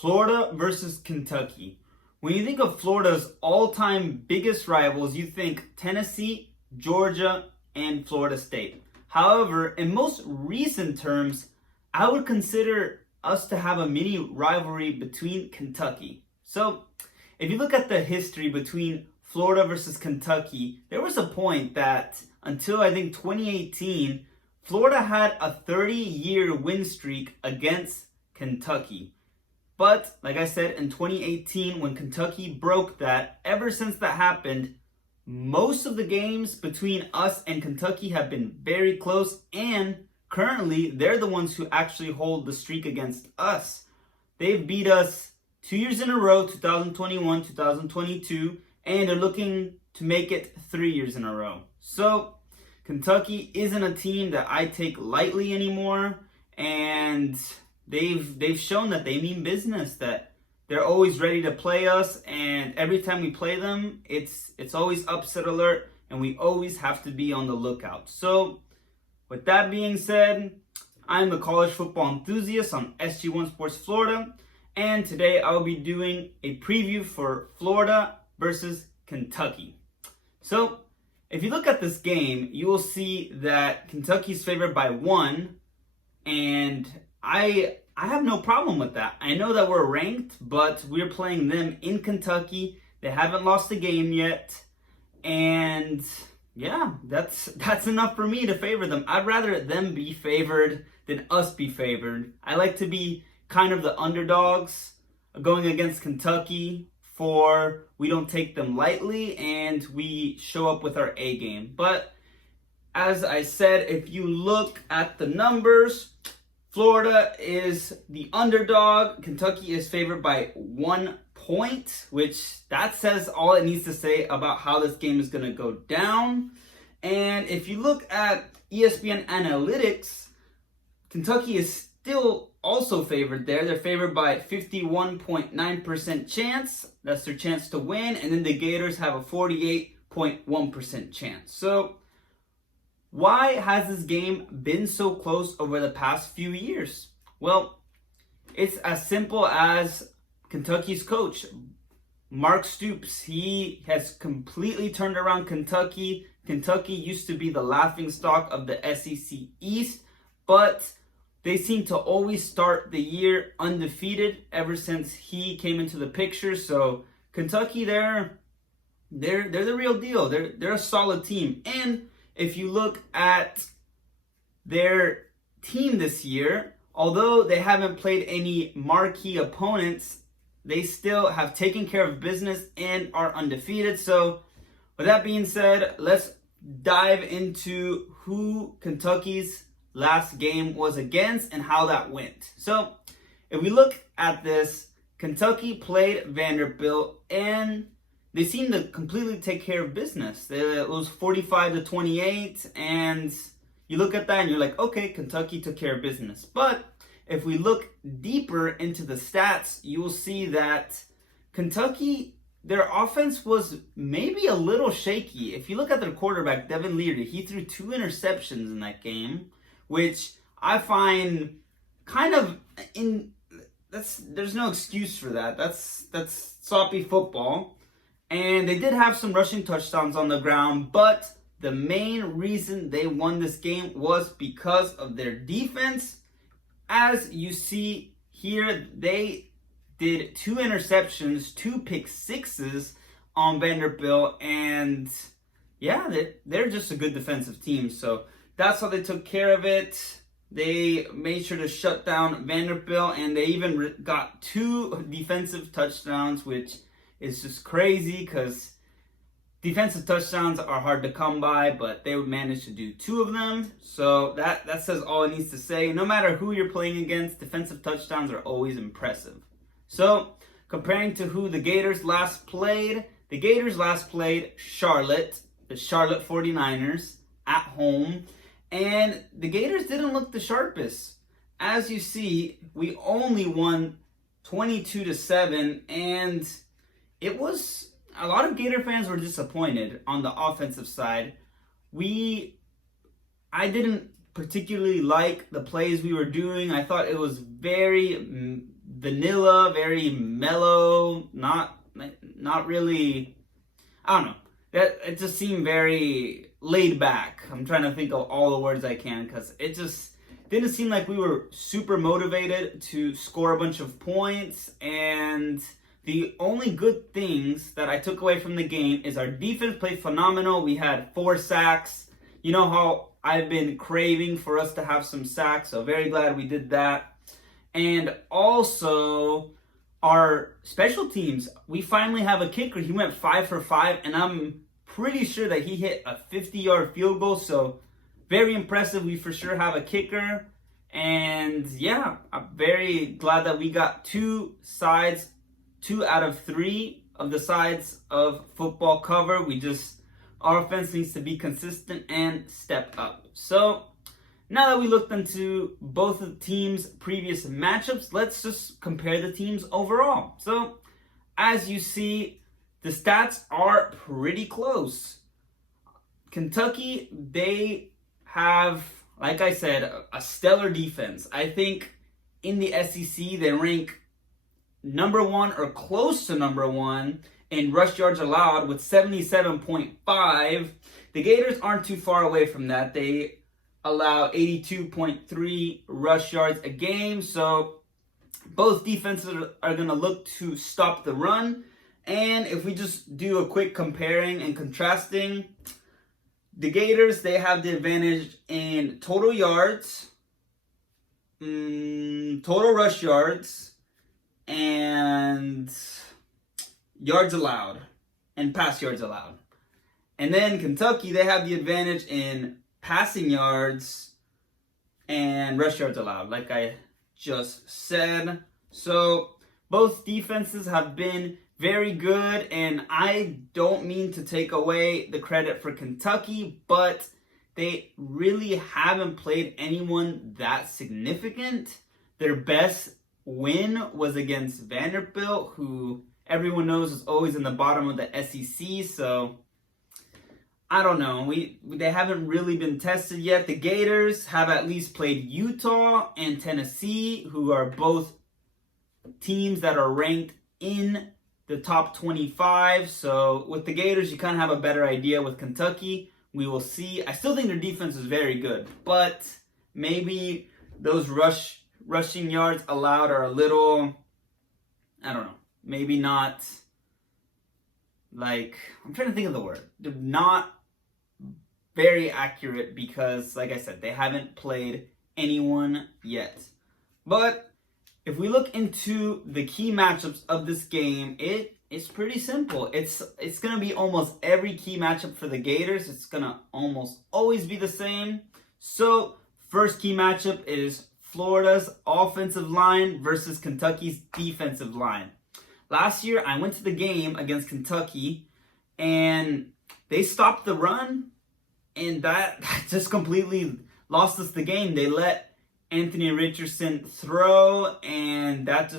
Florida versus Kentucky. When you think of Florida's all-time biggest rivals, you think Tennessee, Georgia, and Florida State. However, in most recent terms, I would consider us to have a mini rivalry between Kentucky. So, if you look at the history between Florida versus Kentucky, there was a point that until I think 2018, Florida had a 30-year win streak against Kentucky. But, like I said, in 2018, when Kentucky broke that, ever since that happened, most of the games between us and Kentucky have been very close, and currently, they're the ones who actually hold the streak against us. They've beat us 2 years in a row, 2021, 2022, and they're looking to make it 3 years in a row. So, Kentucky isn't a team that I take lightly anymore, and they've shown that they mean business, that they're always ready to play us, and every time we play them, it's always upset alert, and we always have to be on the lookout. So, with that being said, I'm a college football enthusiast on SG1 Sports Florida, and today I'll be doing a preview for Florida versus Kentucky. So, if you look at this game, you will see that Kentucky's favored by 1, and I have no problem with that. I know that we're ranked, but we're playing them in Kentucky. They haven't lost a game yet, and yeah, that's enough for me to favor them. I'd rather them be favored than us be favored. I like to be kind of the underdogs going against Kentucky, for we don't take them lightly and we show up with our A game. But as I said, if you look at the numbers, Florida is the underdog. Kentucky is favored by 1 point, which that says all it needs to say about how this game is going to go down. And if you look at ESPN Analytics, Kentucky is still also favored there. They're favored by 51.9% chance. That's their chance to win. And then the Gators have a 48.1% chance. So, why has this game been so close over the past few years? Well, it's as simple as Kentucky's coach, Mark Stoops. He has completely turned around Kentucky. Kentucky used to be the laughingstock of the SEC East, but they seem to always start the year undefeated ever since he came into the picture. So Kentucky, they're the real deal. They're a solid team. And if you look at their team this year, although they haven't played any marquee opponents, they still have taken care of business and are undefeated. So with that being said, let's dive into who Kentucky's last game was against and how that went. So if we look at this, Kentucky played Vanderbilt and they seemed to completely take care of business. It was 45-28, and you look at that and you're like, okay, Kentucky took care of business. But if we look deeper into the stats, you will see that Kentucky, their offense was maybe a little shaky. If you look at their quarterback, Devin Leary, he threw 2 interceptions in that game, which I find kind of there's no excuse for that. That's sloppy football. And they did have some rushing touchdowns on the ground, but the main reason they won this game was because of their defense. As you see here, they did 2 interceptions, 2 pick sixes on Vanderbilt, and yeah, they're just a good defensive team. So that's how they took care of it. They made sure to shut down Vanderbilt, and they even got 2 defensive touchdowns, which is just crazy because defensive touchdowns are hard to come by, but they managed to do 2 of them. So that says all it needs to say. No matter who you're playing against, defensive touchdowns are always impressive. So comparing to who the Gators last played Charlotte, the Charlotte 49ers at home. And the Gators didn't look the sharpest. As you see, we only won 22-7, and it was a lot of Gator fans were disappointed on the offensive side. I didn't particularly like the plays we were doing. I thought it was very vanilla, very mellow, not really, I don't know. That it just seemed very laid back. I'm trying to think of all the words I can because it just didn't seem like we were super motivated to score a bunch of points. And the only good things that I took away from the game is our defense played phenomenal. We had 4 sacks. You know how I've been craving for us to have some sacks, so very glad we did that. And also, our special teams, we finally have a kicker. He went 5 for 5, and I'm pretty sure that he hit a 50-yard field goal, so very impressive. We for sure have a kicker. And yeah, I'm very glad that we got 2 out of 3 of the sides of football cover. Our offense needs to be consistent and step up. So now that we looked into both of the teams' previous matchups, let's just compare the teams overall. So as you see, the stats are pretty close. Kentucky, they have, like I said, a stellar defense. I think in the SEC, they rank number 1 or close to number 1 in rush yards allowed with 77.5. The Gators aren't too far away from that. They allow 82.3 rush yards a game. So both defenses are going to look to stop the run. And if we just do a quick comparing and contrasting, the Gators, they have the advantage in total yards, total rush yards, and yards allowed, and pass yards allowed. And then Kentucky, they have the advantage in passing yards and rush yards allowed, like I just said. So both defenses have been very good, and I don't mean to take away the credit for Kentucky, but they really haven't played anyone that significant. Their best win was against Vanderbilt, who everyone knows is always in the bottom of the SEC, so I don't know. They haven't really been tested yet. The Gators have at least played Utah and Tennessee, who are both teams that are ranked in the top 25. So with the Gators, you kind of have a better idea. With Kentucky, we will see. I still think their defense is very good, but maybe those rushing yards allowed are a little, I don't know, maybe not, like, I'm trying to think of the word. They're not very accurate because, like I said, they haven't played anyone yet. But if we look into the key matchups of this game, it's pretty simple. It's going to be almost every key matchup for the Gators. It's going to almost always be the same. So first key matchup is Florida's offensive line versus Kentucky's defensive line. Last year, I went to the game against Kentucky, and they stopped the run, and that just completely lost us the game. They let Anthony Richardson throw, and that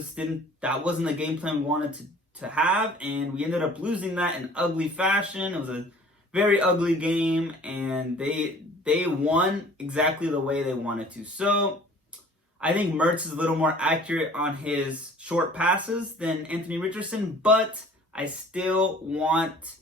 wasn't the game plan we wanted to have, and we ended up losing that in ugly fashion. It was a very ugly game, and they won exactly the way they wanted to. So I think Mertz is a little more accurate on his short passes than Anthony Richardson, but I still want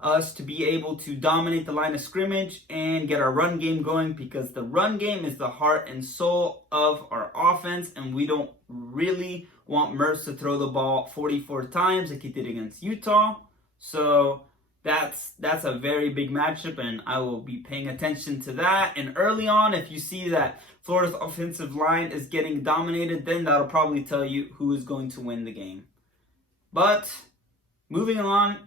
us to be able to dominate the line of scrimmage and get our run game going, because the run game is the heart and soul of our offense, and we don't really want Mertz to throw the ball 44 times like he did against Utah. So that's a very big matchup, and I will be paying attention to that. And early on, if you see that Florida's offensive line is getting dominated, then that'll probably tell you who is going to win the game. But moving on,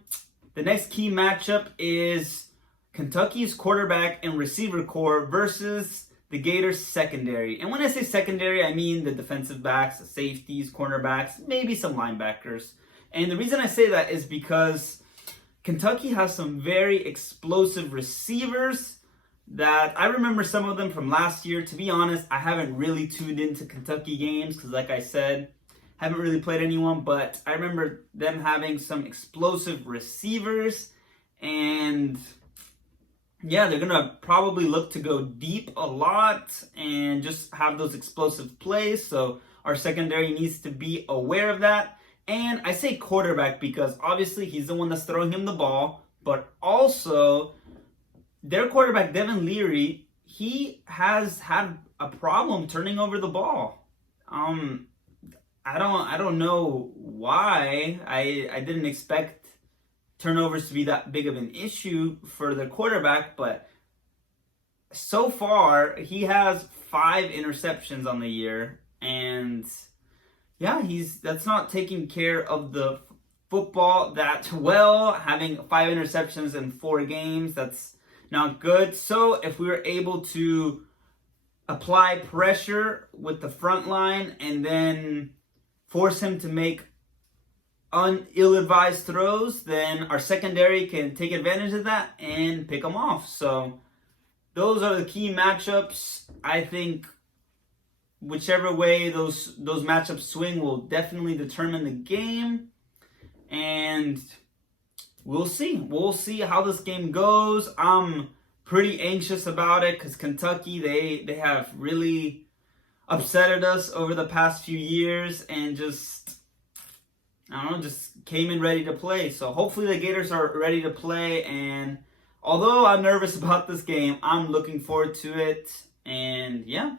the next key matchup is Kentucky's quarterback and receiver core versus the Gators secondary. And when I say secondary, I mean the defensive backs, the safeties, cornerbacks, maybe some linebackers. And the reason I say that is because Kentucky has some very explosive receivers that I remember some of them from last year. To be honest, I haven't really tuned into Kentucky games because, like I said, haven't really played anyone, but I remember them having some explosive receivers, and yeah, they're going to probably look to go deep a lot and just have those explosive plays. So Our secondary needs to be aware of that. And I say quarterback because obviously he's the one that's throwing him the ball, but also their quarterback, Devin Leary, he has had a problem turning over the ball. I don't know why. I didn't expect turnovers to be that big of an issue for the quarterback, but so far he has 5 interceptions on the year, and yeah, that's not taking care of the football that well. Having 5 interceptions in 4 games, that's not good. So if we were able to apply pressure with the front line and then force him to make ill-advised throws, then our secondary can take advantage of that and pick them off. So those are the key matchups. I think whichever way those matchups swing will definitely determine the game. And we'll see. We'll see how this game goes. I'm pretty anxious about it because Kentucky, they have really upsetted us over the past few years and just came in ready to play. So hopefully the Gators are ready to play. And although I'm nervous about this game, I'm looking forward to it. And yeah,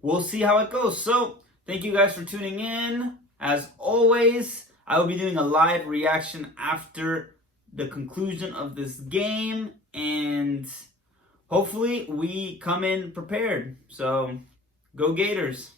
we'll see how it goes. So thank you guys for tuning in. As always, I will be doing a live reaction after the conclusion of this game, and hopefully we come in prepared. So go Gators.